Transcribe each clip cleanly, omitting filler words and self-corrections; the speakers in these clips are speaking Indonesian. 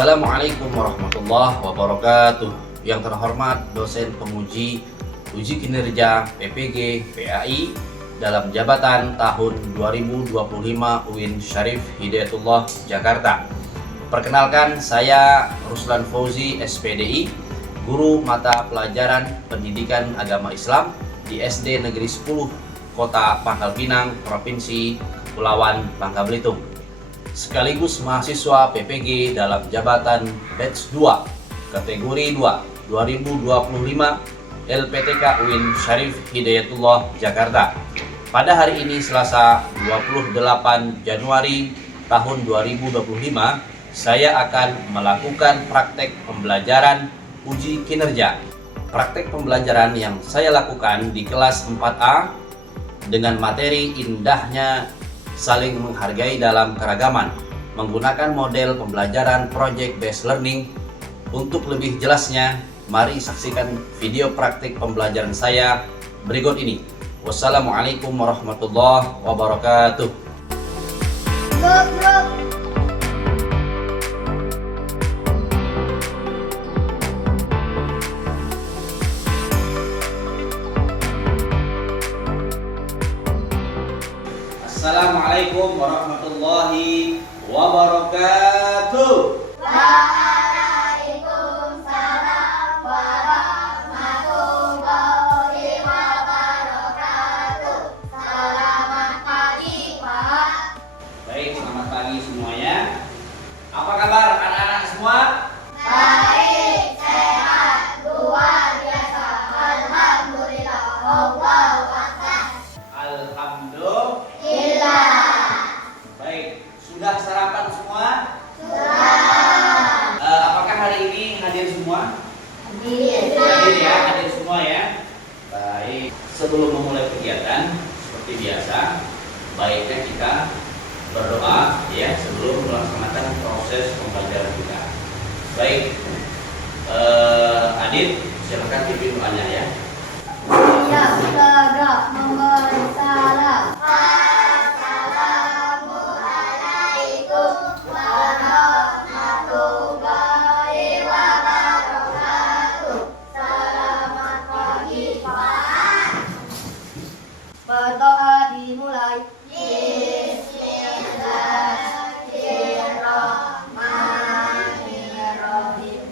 Wassalamualaikum warahmatullahi wabarakatuh. Yang terhormat dosen penguji uji kinerja PPG PAI dalam jabatan tahun 2025 UIN Syarif Hidayatullah Jakarta. Perkenalkan, saya Ruslan Fauzi SPDI, guru mata pelajaran Pendidikan Agama Islam di SD Negeri 10 Kota Pangkal Pinang, Provinsi Kepulauan Bangka Belitung, sekaligus mahasiswa PPG dalam jabatan batch 2 kategori 2 2025 LPTK UIN Syarif Hidayatullah Jakarta. Pada hari ini Selasa 28 Januari tahun 2025, saya akan melakukan praktek pembelajaran uji kinerja. Praktek pembelajaran yang saya lakukan di kelas 4A dengan materi indahnya saling menghargai dalam keragaman, menggunakan model pembelajaran project based learning. Untuk lebih jelasnya, mari saksikan video praktik pembelajaran saya berikut ini. Wassalamualaikum warahmatullahi wabarakatuh. Assalamualaikum warahmatullahi wabarakatuh. Waalaikumsalam warahmatullahi wabarakatuh. Selamat pagi, Pak. Baik, selamat pagi semuanya. Apa kabar anak-anak semua? Baik, sehat, luar biasa. Alhamdulillah. Allahu akbar. Alhamdulillah. Baik, sudah sarapan semua? Sudah. Apakah hari ini hadir semua? Hadir. Hadir ya, hadir semua ya. Baik, sebelum memulai kegiatan seperti biasa, baiknya kita berdoa ya sebelum melaksanakan proses pembelajaran kita. Baik, Adit, silakan pimpin doanya ya. Ya, sudah memberi salam. Assalamualaikum warahmatullahi wabarakatuh. Selamat pagi, Pak. Berdoa dimulai. Bismillahirrahmanirrahim.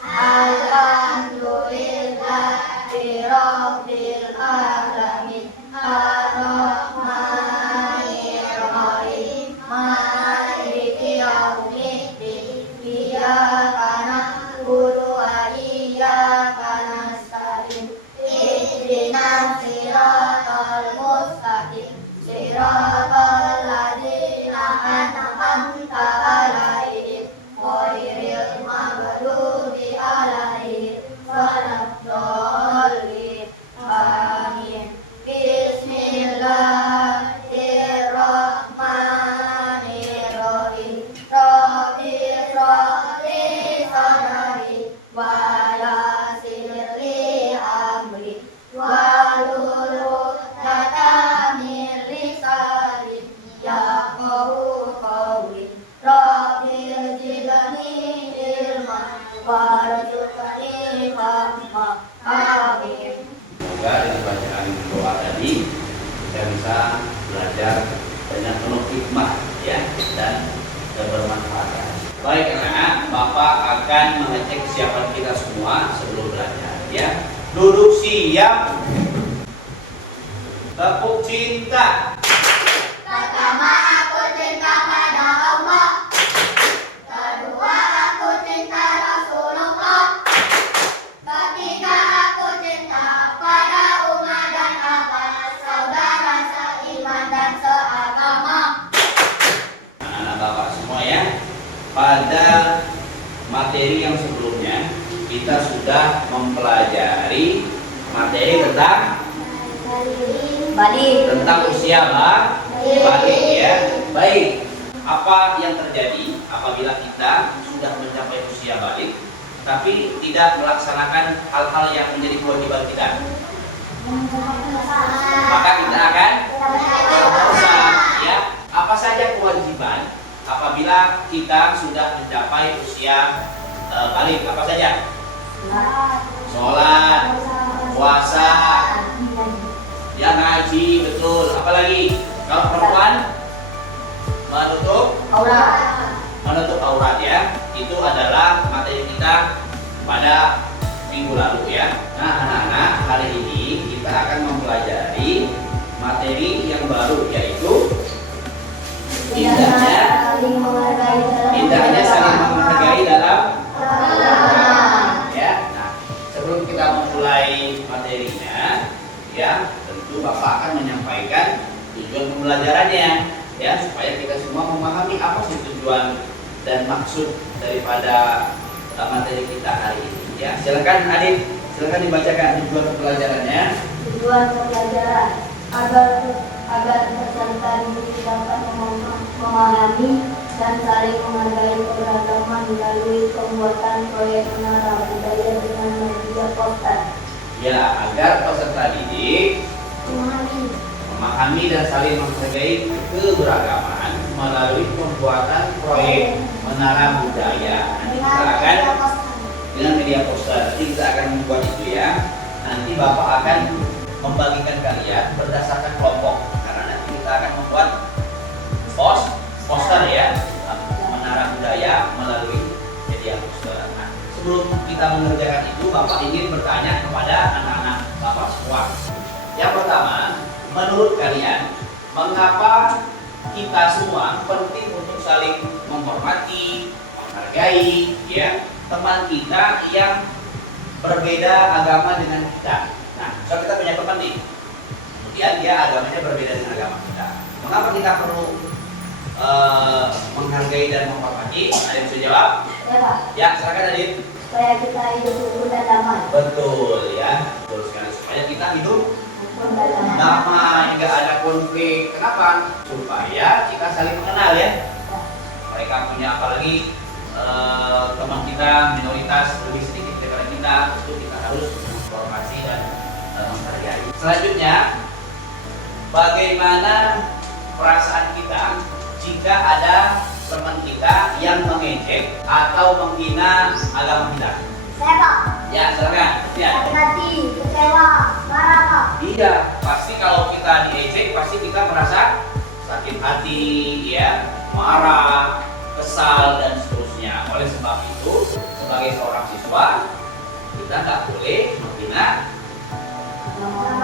Alhamdulillahirabbil alamin. Ar-Rahmanir-Rahim. Maliki yaumiddin. Iyyaka na'budu wa iyyaka nasta'in. Ihdinas siratal mustaqim. Siratal ladzina an'amta 'alaihim ghairil maghdubi 'alaihim waladdallin. Amin. Bismillahirrahmanirrahim. Rabbi shrah li sadri wa yassir li amri wahlul 'uqdatam min lisani yafqahu qawli. Rabbi zidni ilman warzuqni fahma. Amin. Semoga dengan bacaan doa tadi kita bisa belajar dengan penuh hikmah ya dan bermanfaat. Baik anak-anak, Bapak akan mengecek kesiapan kita semua sebelum belajar ya. Duduk siap. Tepuk cinta. Pertama, aku cinta pada Allah. Kedua, aku cinta Rasulullah. Ketiga, aku cinta pada umat dan abad, saudara seiman dan seagama. Anak-anak Bapak semua ya. Pada materi yang sebelumnya kita sudah mempelajari materi tentang Balik. usia balik ya. Baik, apa yang terjadi apabila kita sudah mencapai usia balik tapi tidak melaksanakan hal-hal yang menjadi kewajiban kita? Maka kita akan berdosa ya. Apa saja kewajiban apabila kita sudah mencapai usia balik, apa saja? Sholat, puasa, ya ngaji, betul. Apalagi kalau perempuan menutup aurat ya. Itu adalah materi kita pada minggu lalu ya. Nah anak-anak, hari ini kita akan mempelajari materi yang baru, yaitu indahnya saling menghargai dalam ya. Nah, sebelum kita memulai materinya ya, tentu Bapak akan menyampaikan tujuan pembelajarannya ya, supaya kita semua memahami apa sih tujuan dan maksud daripada materi kita hari ini ya. Silakan Adit, silakan dibacakan tujuan pembelajarannya. Tujuan pembelajaran agar peserta didik dapat memahami dan saling menghargai keberagaman melalui pembuatan proyek menara budaya dengan media poster. Ya, agar peserta didik memahami dan saling menghargai keberagaman melalui pembuatan proyek menara budaya. Nanti kita akan dengan media poster. Nanti kita akan membuat itu ya. Nanti Bapak akan membagikan kalian berdasarkan kelompok, karena nanti kita akan membuat poster ya, menara budaya melalui media poster. Nah, sebelum kita mengerjakan itu, Bapak ingin bertanya kepada anak-anak Bapak semua. Yang pertama, menurut kalian, mengapa kita semua penting untuk saling menghormati, menghargai ya teman kita yang berbeda agama dengan kita? Nah, so kita punya teman nih, kemudian dia agamanya berbeda dengan agama kita. Mengapa kita perlu menghargai dan menghormati? Ada yang bisa jawab? Ya Pak. Ya, silakan Adit. Supaya kita hidup rukun dan damai. Betul ya, betul sekali. Supaya kita hidup Rukun dan damai. damai, nggak ada konflik. Kenapa? Supaya kita saling mengenal ya. Mereka punya apalagi teman kita minoritas lebih sedikit daripada kita, itu kita harus menghormati dan menghargai. Selanjutnya, bagaimana perasaan kita jika ada teman kita yang mengejek atau menghina agama kita? Saya Pak. Ya, silakan. Ya. Sakit hati, kecewa, marah Pak. Iya, pasti kalau kita diejek pasti kita merasa sakit hati, ya, marah, kesal dan seterusnya. Oleh sebab itu, sebagai seorang siswa, kita nggak boleh menghina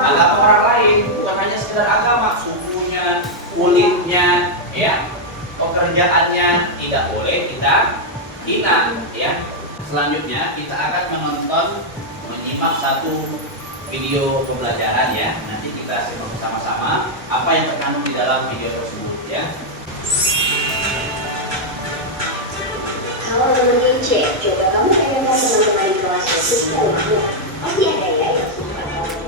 agama orang lain, bukan hanya sekedar agama, sukunya, kulitnya, ya, pekerjaannya tidak boleh kita hina, ya. Selanjutnya kita akan menyimak satu video pembelajaran ya. Nanti kita simak bersama-sama apa yang terkandung di dalam video tersebut ya. Kalau teman cek, coba kamu tanyakan teman-teman di kelas itu semuanya. Pasti ada ya yang suka kamu.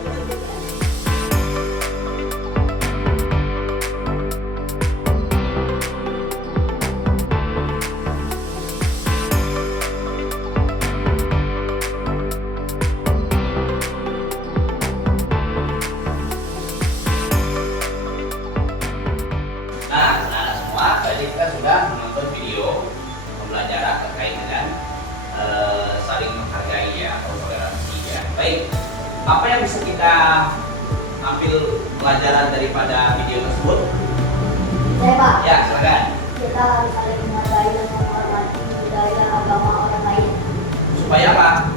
Nah, anak-anak semua, tadi kita sudah menonton video pembelajaran terkait dengan saling menghargai ya, atau toleransi ya. Baik, apa yang bisa kita ambil pelajaran daripada video tersebut? Saya Pak. Ya, silakan. Kita harus saling menghargai dan menghormati budaya agama orang lain. Supaya apa?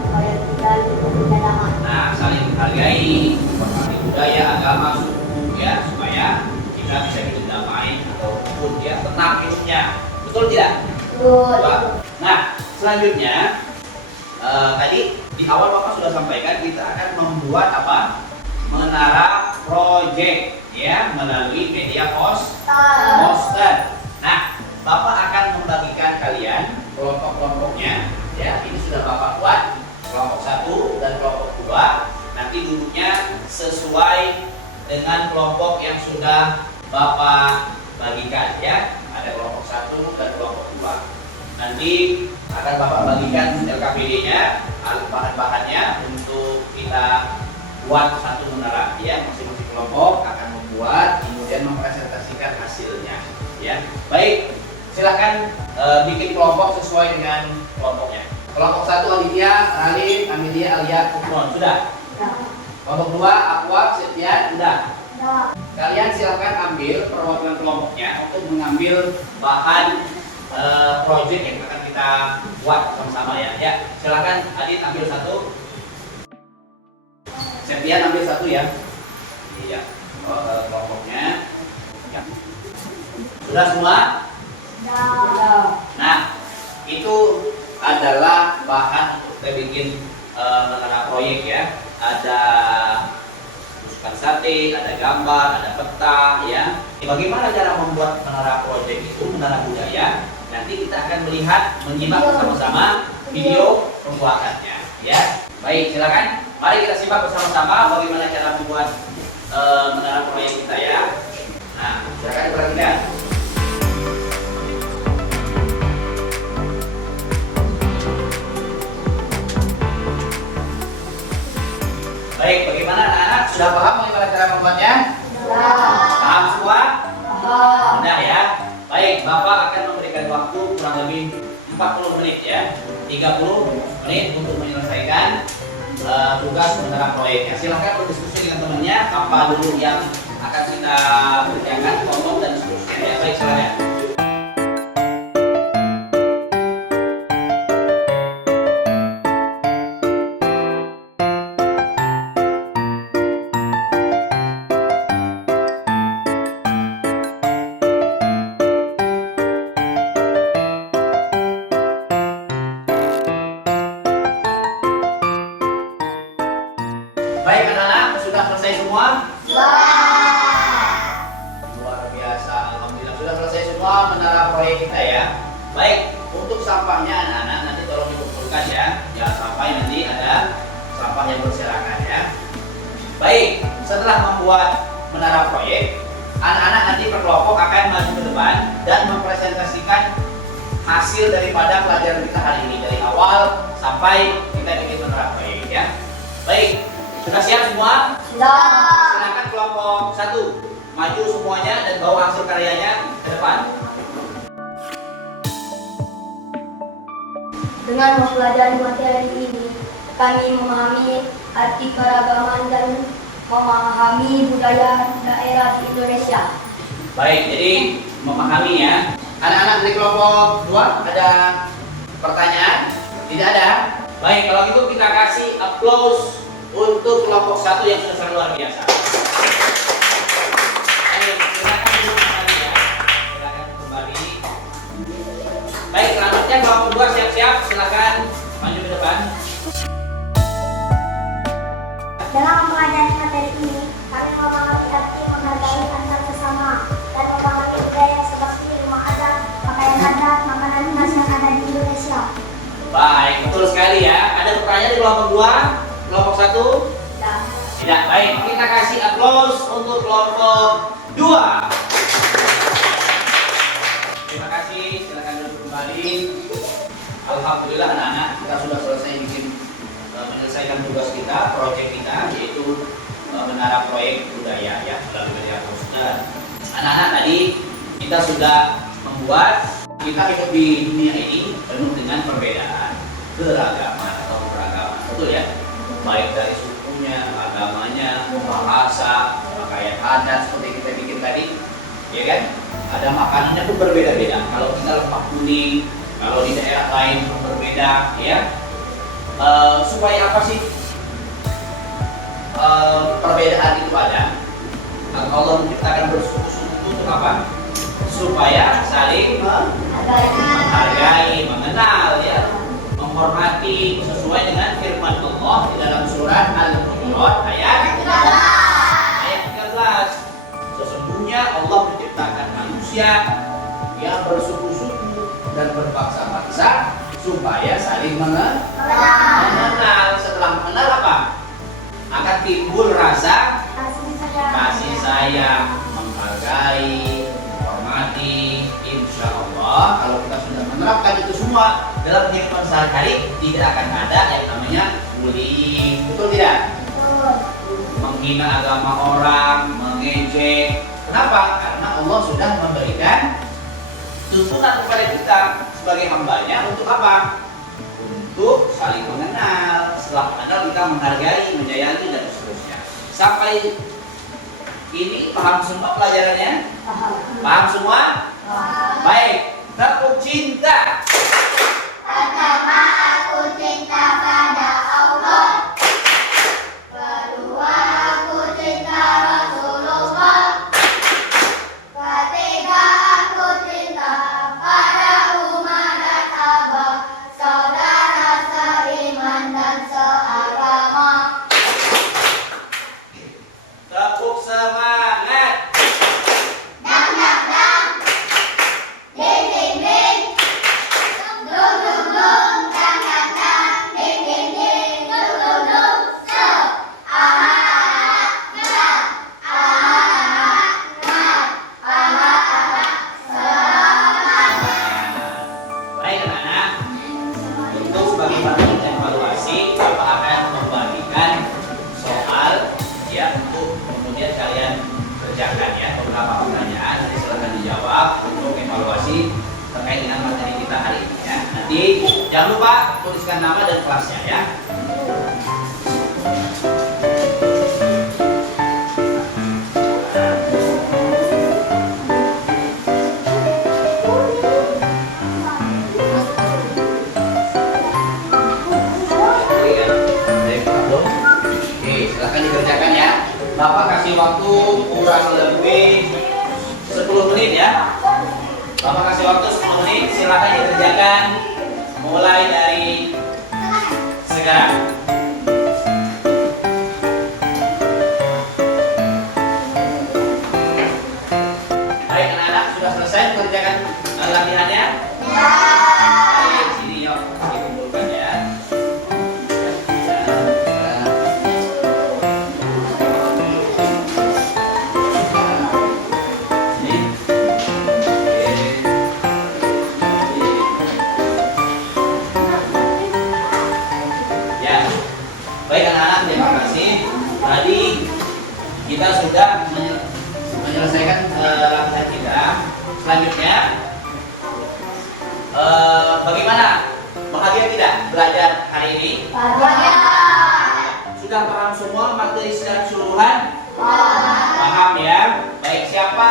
Supaya kita hidup rukun dan damai. Nah, saling menghargai, menghormati budaya, agama, suku ya, supaya kita bisa hidup damai atau rukun ya, tenang hidupnya. Betul tidak? Betul. Nah, selanjutnya tadi di awal Bapak sudah sampaikan kita akan membuat apa? Menara project ya, melalui media poster. Nah, Bapak akan membagikan kalian kelompok-kelompoknya ya. Ini sudah Bapak buat kelompok 1 dan kelompok 2. Nanti duduknya sesuai dengan kelompok yang sudah Bapak bagikan ya. Ada kelompok 1 dan kelompok 2. Nanti akan Bapak bagikan LKPD-nya, bahan-bahannya untuk kita buat satu menara ya. Masing-masing kelompok akan membuat kemudian mempresentasikan hasilnya ya. Baik, Silahkan bikin kelompok sesuai dengan kelompoknya. Kelompok 1 Aditya, Alim, Amelia, Alia, Kukron. Sudah? Kelompok 2 Aqua, Septian. Sudah? Kalian silahkan ambil perwakilan kelompoknya untuk mengambil bahan project yang akan kita buat sama-sama ya. Ya, silahkan Adit ambil 1. Septian ambil 1 ya. Iya. Kelompoknya. Ya. Sudah semua? Nah, itu adalah bahan untuk kita bikin mengenai proyek ya. Ada tusukan sate, ada gambar, ada peta ya. Bagaimana cara membuat menara proyek itu, menara budaya? Nanti kita akan melihat, menyimak bersama-sama video pembuatannya ya. Baik, silakan. Mari kita simak bersama-sama bagaimana cara membuat menara proyek kita ya. Nah, silakan diperhatikan. Baik, bagaimana anak-anak? Sudah paham bagaimana cara membuatnya? Paham semua? Sudah ya. Baik, Bapak akan memberikan waktu kurang lebih 40 menit ya. 30 menit untuk menyelesaikan tugas menara proyeknya. Silahkan berdiskusi dengan temannya apa dulu yang akan kita kerjakan, potong dan seterusnya ya. Baik, silahkan. Baik anak-anak, sudah selesai semua? Luar biasa, alhamdulillah sudah selesai semua menara proyek kita ya. Baik, untuk sampahnya anak-anak nanti tolong dikumpulkan ya. Jangan sampai nanti ada sampah yang berserakan ya. Baik, setelah membuat menara proyek, anak-anak nanti per kelompok akan maju ke depan dan mempresentasikan hasil daripada pelajaran kita hari ini dari awal sampai kita bikin menara proyek ya. Baik. Sudah siap semua? Sudah. Silakan kelompok 1 maju semuanya dan bawa hasil karyanya ke depan. Dengan mempelajari materi ini, kami memahami arti keragaman dan memahami budaya daerah di Indonesia. Baik, jadi memahami ya. Anak-anak dari kelompok 2 ada pertanyaan? Tidak ada? Baik, kalau gitu kita kasih applause untuk kelompok 1 yang sudah sangat luar biasa. Baik, silakan duduk kembali ya. Silakan kembali. Baik, selanjutnya kelompok 2 siap-siap, silakan maju ke depan. Dalam mempelajari materi ini, kami memahami arti menghargai antar sesama dan memahami budaya seperti rumah adat, pakaian adat, makanan khas yang ada di Indonesia. Baik, betul sekali ya. Ada pertanyaan di kelompok 2? Kelompok 1? Tidak. Baik, kita kasih aplaus untuk kelompok 2. Terima kasih, silakan duduk kembali. Alhamdulillah anak-anak, kita sudah selesai menyelesaikan tugas kita, proyek kita, yaitu menara proyek budaya ya melalui media sosial. Anak-anak tadi kita sudah membuat, kita hidup di dunia ini penuh dengan perbedaan, keragaman atau keragaman, betul ya? Baik dari sukunya, agamanya, bahasa, pakaian adat seperti kita bikin tadi, ya kan? Ada makanannya pun berbeda-beda. Kalau kita lempak kuning, kalau di daerah lain pun berbeda, ya. Supaya apa sih perbedaan itu ada? Allah menciptakan bersuku-suku untuk apa? Supaya saling menghargai, mengenal, ya, menghormati sesuai dengan firman Allah di dalam surat Al-Hujurat ayat 13. Sesungguhnya Allah menciptakan manusia yang bersuku-suku dan berbangsa-bangsa supaya saling mengenal. Setelah mengenal apa? Akan timbul rasa kasih sayang, menghargai, menghormati. Insya Allah kalau kita sudah menerapkan itu semua dalam kehidupan sehari-hari, tidak akan ada yang namanya bullying, betul tidak? Menghina agama orang, mengejek. Kenapa? Karena Allah sudah memberikan tuntunan kepada kita sebagai hambanya untuk apa? Untuk saling mengenal. Setelah mengenal kita menghargai, menyayangi dan seterusnya. Sampai ini paham semua pelajarannya? Paham semua? Baik, tepuk cinta. Pertama, aku cinta pada Allah. Kedua, aku cinta Rasulullah. Ketiga, aku cinta pada umat dan abah, saudara seiman dan seagama. Tepuk semangat. Dang dang dang, ding ding ding, dung dung dung, dang dang dang, ding ding ding, dung dung dung, stop. Baik anak-anak, untuk sebagai bahan evaluasi, Bapak akan membagikan soal ya untuk kemudian kalian kerjakan ya beberapa pertanyaan. Nanti silakan dijawab untuk evaluasi terkait dengan materi kita hari ini ya. Nanti jangan lupa tuliskan nama dan kelasnya ya. Oke, silakan dikerjakan ya. Bapak kasih waktu kurang lebih 10 menit ya. Bapak kasih waktu 10 menit, silakan dikerjakan mulai dari sekarang. Baik anak-anak, sudah selesai mengerjakan latihannya? Baik, sini yuk, dikumpulkan ya. Ya, baik anak-anak, terima kasih. Tadi kita sudah menyelesaikan latihan kita. Selanjutnya, bagaimana? Bahagia tidak belajar hari ini? Sudah paham semua materi secara keseluruhan? Paham ya? Baik, siapa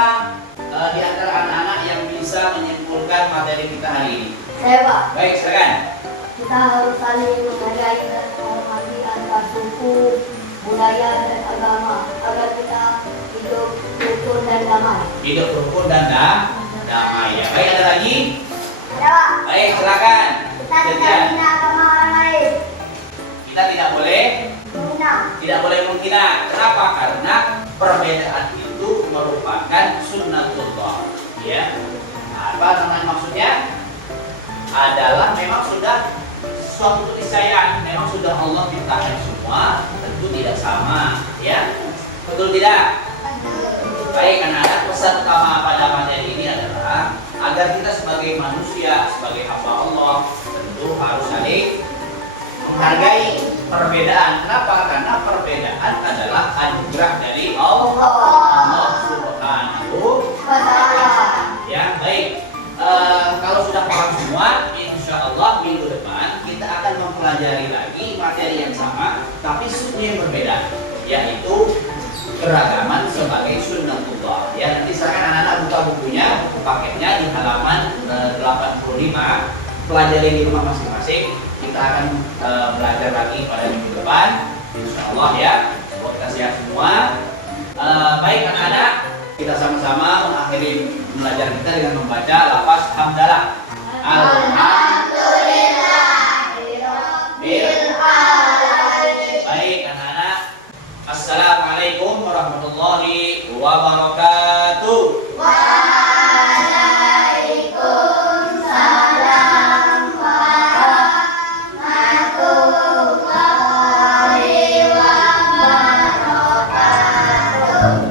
di antara anak-anak yang bisa menyimpulkan materi kita hari ini? Saya Pak, Baik, silakan. kita harus saling menghargai dan menghormati antar suku, budaya dan agama agar kita hidup rukun dan damai. Hidup rukun dan damai ya. Baik, ada lagi? Ada Pak, Baik, silakan. kita tidak Kerja. menghina agama orang lain. Kita tidak boleh menghina. Kenapa? Karena perbedaan itu merupakan sunnatullah. Ya. Apa namanya maksudnya? Adalah memang sudah suatu keniscayaan, memang sudah Allah ciptakan semua, tentu tidak sama, ya. Betul tidak? Baik, anak-anak, pesan utama pada materi ini adalah agar kita sebagai manusia, sebagai hamba Allah, tentu harus saling menghargai perbedaan. Kenapa? Karena perbedaan adalah anugerah dari Allah Subhanahu wa Ta'ala. Ya, baik. Kalau sudah paham semua, insya Allah minggu depan kita akan mempelajari lagi materi yang sama, tapi sunnah yang berbeda, yaitu keragaman sebagai sunnatullah. Ya, nanti silakan anak-anak buka bukunya, buku paketnya di halaman 85. Pelajari di rumah masing-masing. Kita akan belajar lagi pada minggu depan, insya Allah ya. Semoga kita sehat semua. Baik anak-anak, kita sama-sama mengakhiri belajar kita dengan membaca lafaz hamdalah. Baik anak-anak, assalamualaikum warahmatullahi wabarakatuh. Waalaikumsalam warahmatullahi wabarakatuh.